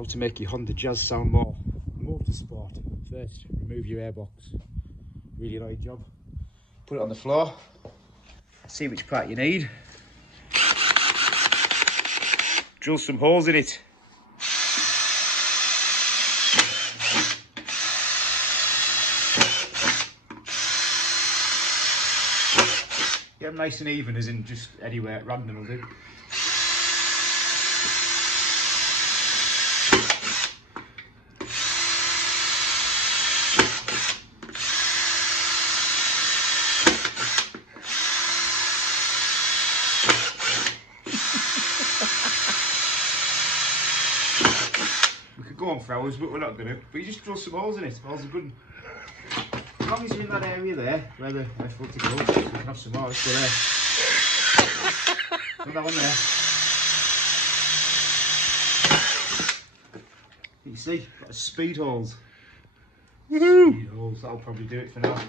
how to make your Honda Jazz sound more motorsport. First, remove your airbox. Really annoying job. Put it on the floor. See which part you need. Drill some holes in it. Get them nice and even, as in just anywhere at random will do. We could go on for hours, but we're not going to. But you just drill some holes in it. Holes are good. As long as you're in that area there, where the left foot to go, you can have some more. Let's go there. Put that one there. You see, got speed holes. Woohoo! Speed holes, that'll probably do it for now.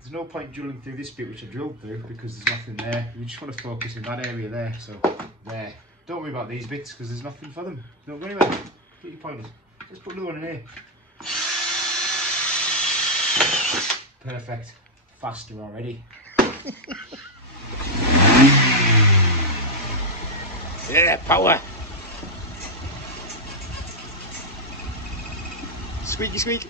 There's no point drilling through this bit, which I drilled through, because there's nothing there. You just want to focus in that area there, so there. Don't worry about these bits, because there's nothing for them. Don't go anywhere. Get your pointers. Let's put another one in here. Perfect. Faster already. Yeah, power. Squeaky squeak.